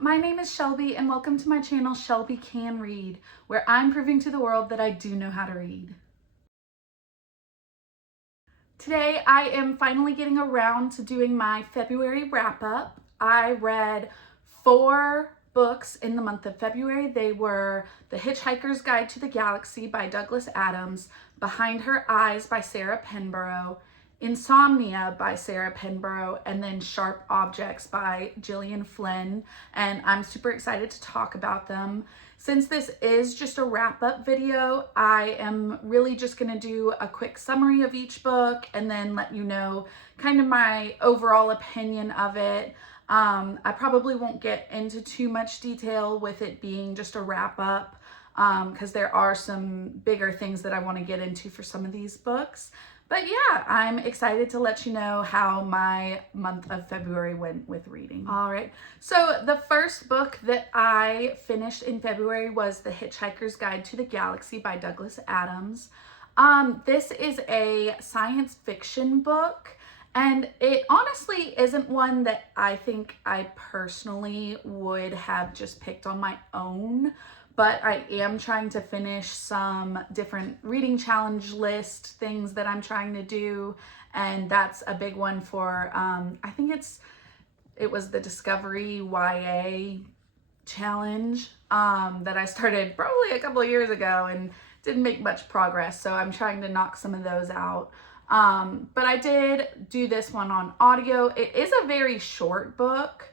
my name is Shelby and welcome to my channel Shelby Can Read, where I'm proving to the world that I do know how to read. Today I am finally getting around to doing my February wrap-up. I read 4 books in the month of February. They were The Hitchhiker's Guide to the Galaxy by Douglas Adams, Behind Her Eyes by Sarah Penborough, Insomnia by Sarah Penborough, and then Sharp Objects by Gillian Flynn, and I'm super excited to talk about them. Since this is just a wrap-up video, I am really just going to do a quick summary of each book and then let you know kind of my overall opinion of it. I probably won't get into too much detail with it being just a wrap-up because there are some bigger things that I want to get into for some of these books. But yeah, I'm excited to let you know how my month of February went with reading. All right, so the first book that I finished in February was The Hitchhiker's Guide to the Galaxy by Douglas Adams. This is a science fiction book, and it honestly isn't one that I think I personally would have just picked on my own. But I am trying to finish some different reading challenge list things that I'm trying to do, and that's a big one for I think it was the Discovery YA challenge that I started probably a couple of years ago and didn't make much progress, so I'm trying to knock some of those out. But I did do this one on audio. It is a very short book.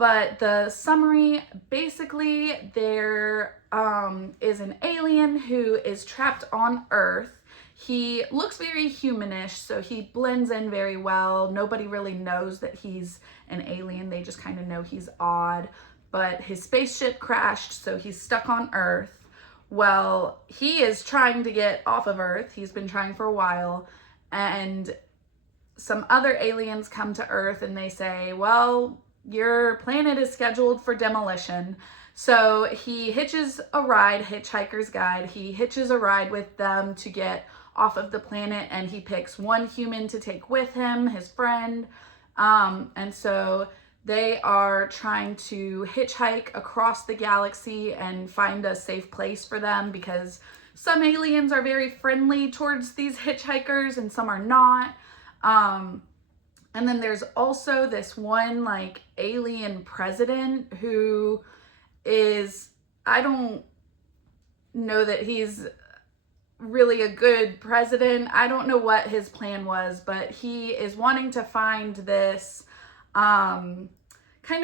But the summary, basically there is an alien who is trapped on Earth. He looks very humanish, so he blends in very well. Nobody really knows that he's an alien. They just kind of know he's odd. But his spaceship crashed, so he's stuck on Earth. Well, he is trying to get off of Earth. He's been trying for a while. And some other aliens come to Earth and they say, well, your planet is scheduled for demolition. So he hitches a ride, Hitchhiker's Guide. He hitches a ride with them to get off of the planet, and he picks one human to take with him, his friend. And so they are trying to hitchhike across the galaxy and find a safe place for them, because some aliens are very friendly towards these hitchhikers and some are not. And then there's also this one like alien president who is, I don't know that he's really a good president. I don't know what his plan was, but he is wanting to find this kind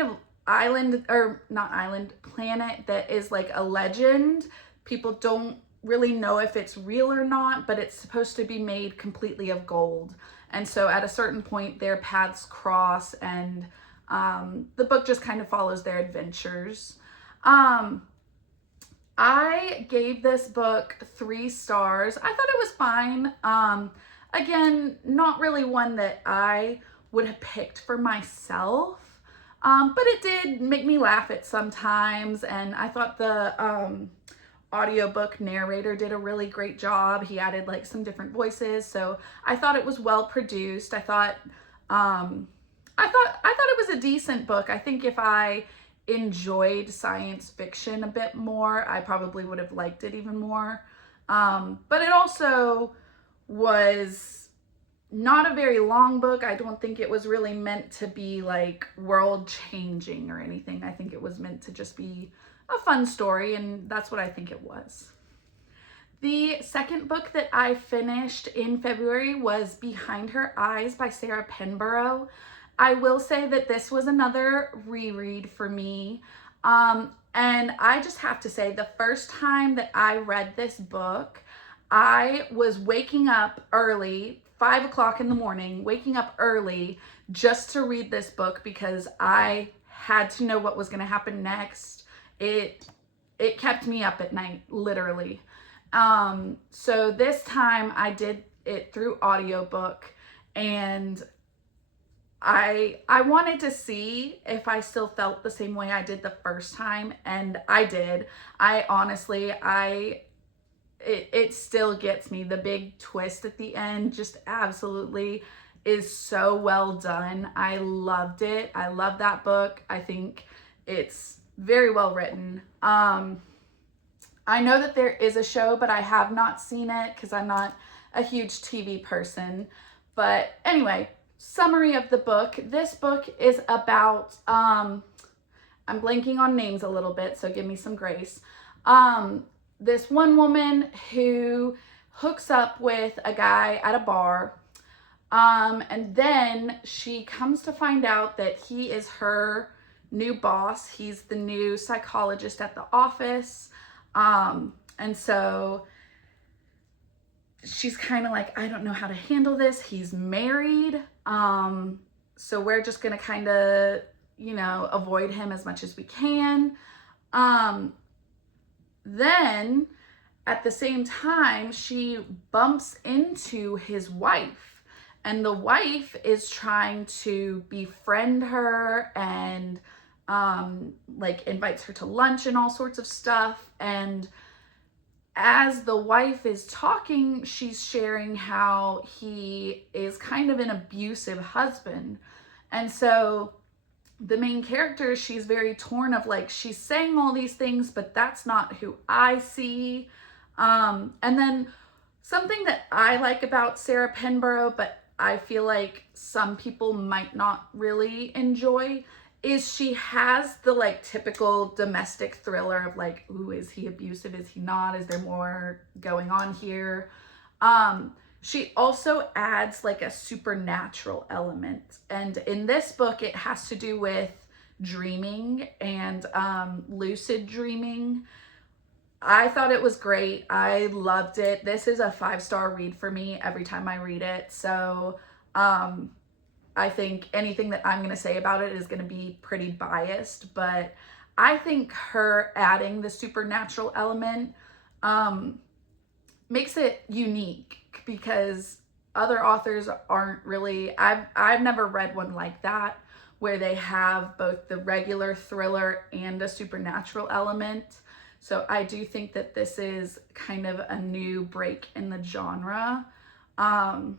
of island, or not island, planet that is like a legend. People don't really know if it's real or not, but it's supposed to be made completely of gold. And so at a certain point, their paths cross, and the book just kind of follows their adventures. I gave this book 3 stars. I thought it was fine. Again, not really one that I would have picked for myself, but it did make me laugh at some times, and I thought the audiobook narrator did a really great job. He added like some different voices, so I thought it was well produced. I thought it was a decent book. I think if I enjoyed science fiction a bit more, I probably would have liked it even more. But it also was not a very long book. I don't think it was really meant to be like world changing or anything. I think it was meant to just be a fun story, and that's what I think it was. The second book that I finished in February was Behind Her Eyes by Sarah Penborough. I will say that this was another reread for me. And I just have to say, the first time that I read this book, I was waking up early, 5 o'clock in the morning, waking up early just to read this book because I had to know what was going to happen next. It kept me up at night, literally. So this time I did it through audiobook, and I wanted to see if I still felt the same way I did the first time, and I did. I honestly, it still gets me. The big twist at the end just absolutely is so well done. I loved it. I love that book. I think it's very well written. I know that there is a show, but I have not seen it because I'm not a huge TV person. But anyway, summary of the book. This book is about, I'm blanking on names a little bit, so give me some grace. This one woman who hooks up with a guy at a bar, and then she comes to find out that he is her new boss. He's the new psychologist at the office. And so she's kind of like, I don't know how to handle this. He's married. So we're just going to kind of, avoid him as much as we can. Then at the same time, she bumps into his wife, and the wife is trying to befriend her and invites her to lunch and all sorts of stuff. And as the wife is talking, she's sharing how he is kind of an abusive husband. And so the main character, she's very torn of she's saying all these things, but that's not who I see. And then something that I like about Sarah Penborough, but I feel like some people might not really enjoy, is she has the typical domestic thriller of ooh, is he abusive? Is he not? Is there more going on here? She also adds a supernatural element. And in this book, it has to do with dreaming and lucid dreaming. I thought it was great. I loved it. This is a 5-star read for me every time I read it. So I think anything that I'm going to say about it is going to be pretty biased, but I think her adding the supernatural element makes it unique, because other authors aren't really, I've never read one like that where they have both the regular thriller and a supernatural element. So I do think that this is kind of a new break in the genre, and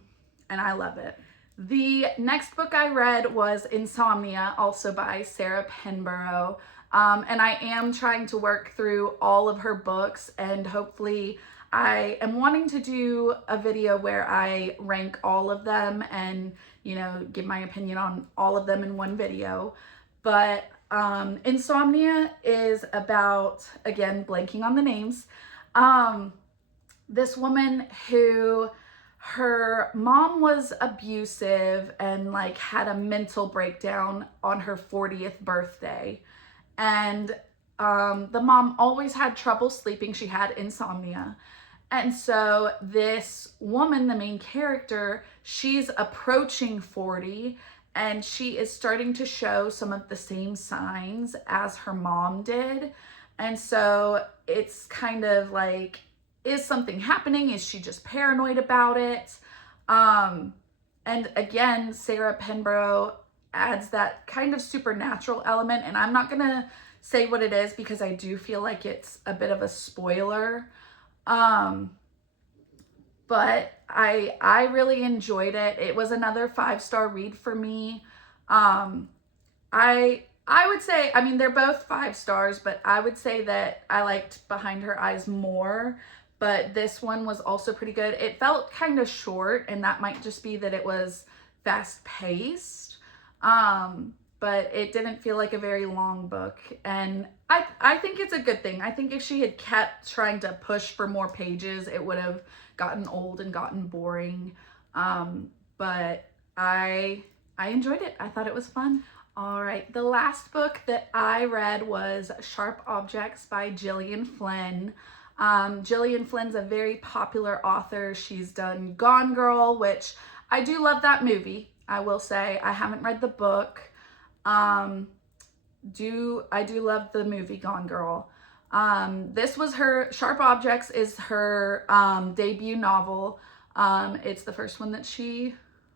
I love it. The next book I read was Insomnia, also by Sarah Penborough, and I am trying to work through all of her books, and hopefully I am wanting to do a video where I rank all of them and, give my opinion on all of them in one video. But Insomnia is about, again, blanking on the names, this woman who, her mom was abusive and had a mental breakdown on her 40th birthday. And the mom always had trouble sleeping. She had insomnia. And so this woman, the main character, she's approaching 40, and she is starting to show some of the same signs as her mom did. And so it's kind of is something happening? Is she just paranoid about it? And again, Sarah Penborough adds that kind of supernatural element, and I'm not gonna say what it is because I do feel like it's a bit of a spoiler. But I really enjoyed it. It was another 5-star read for me. I would say, I mean, they're both 5 stars, but I would say that I liked Behind Her Eyes more, but this one was also pretty good. It felt kind of short, and that might just be that it was fast paced. But it didn't feel like a very long book, and I think it's a good thing. I think if she had kept trying to push for more pages, it would have gotten old and gotten boring. But I enjoyed it. I thought it was fun. All right, the last book that I read was Sharp Objects by Gillian Flynn. Gillian Flynn's a very popular author. She's done Gone Girl, which I do love that movie. I will say I haven't read the book. I do love the movie Gone Girl. This was her, Sharp Objects is her debut novel. It's the first one that she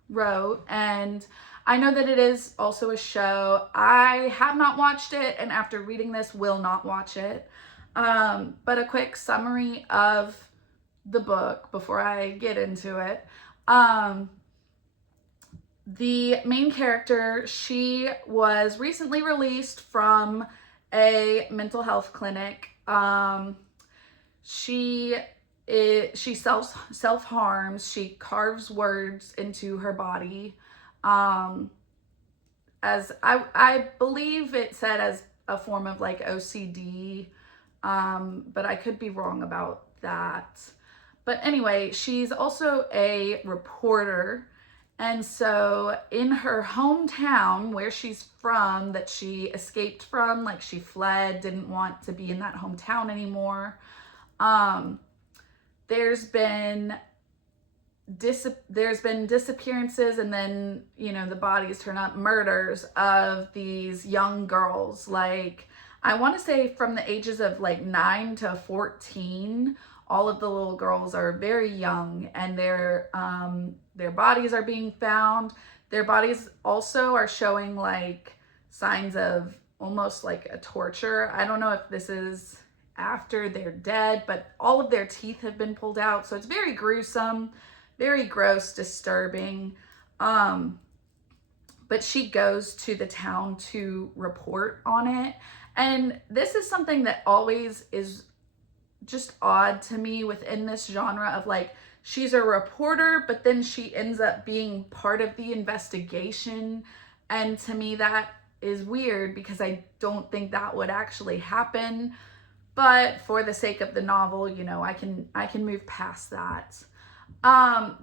wrote, and I know that it is also a show. I have not watched it, and after reading this, will not watch it. But a quick summary of the book before I get into it. The main character, she was recently released from a mental health clinic. She she self harms. She carves words into her body. Um, as I believe it said as a form of like OCD, but I could be wrong about that. But anyway, she's also a reporter. And so in her hometown where she's from, that she escaped from, like she fled, didn't want to be in that hometown anymore, um, there's been there's been disappearances, and then the bodies turn up, murders of these young girls, like I want to say from the ages of like 9 to 14. All of the little girls are very young, and their bodies are being found. Their bodies also are showing like signs of almost like a torture. I don't know if this is after they're dead, but all of their teeth have been pulled out, so it's very gruesome, very gross, disturbing. Um, but she goes to the town to report on it. And this is something that always is just odd to me within this genre of like, she's a reporter, but then she ends up being part of the investigation. And to me, that is weird because I don't think that would actually happen. But for the sake of the novel, I can move past that.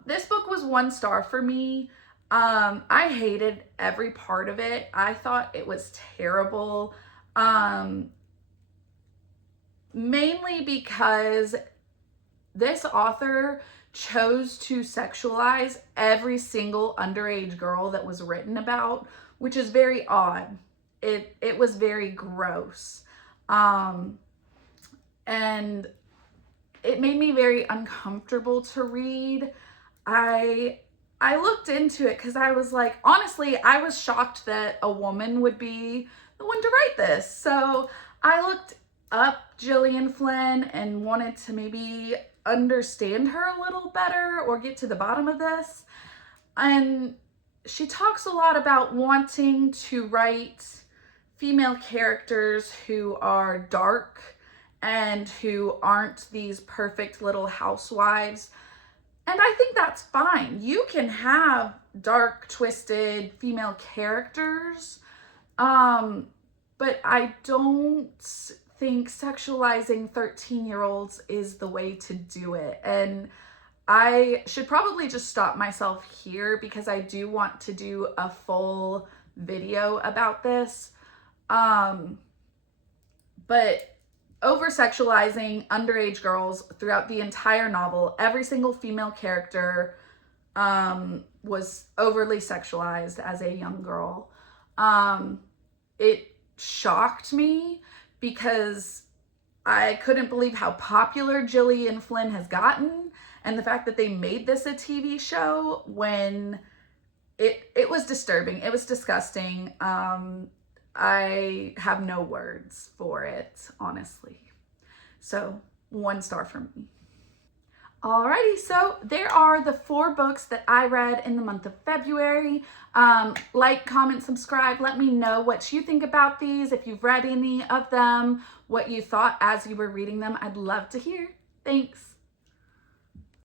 This book was 1 star for me. I hated every part of it. I thought it was terrible. Um, Mainly because this author chose to sexualize every single underage girl that was written about, which is very odd. It was very gross. Um, and it made me very uncomfortable to read. I I looked into it because I was like, honestly, I was shocked that a woman would be the one to write this. So I looked up Gillian Flynn and wanted to maybe understand her a little better or get to the bottom of this. And she talks a lot about wanting to write female characters who are dark and who aren't these perfect little housewives. And I think that's fine. You can have dark, twisted female characters, um, but I don't think sexualizing 13-year-olds is the way to do it. And I should probably just stop myself here because I do want to do a full video about this. Um, but over sexualizing underage girls throughout the entire novel, every single female character was overly sexualized as a young girl. It shocked me because I couldn't believe how popular Gillian Flynn has gotten, and the fact that they made this a TV show when it was disturbing. It was disgusting. I have no words for it, honestly. So 1 star from me. Alrighty, so there are the 4 books that I read in the month of February. Like, comment, subscribe. Let me know what you think about these. If you've read any of them, what you thought as you were reading them. I'd love to hear. Thanks.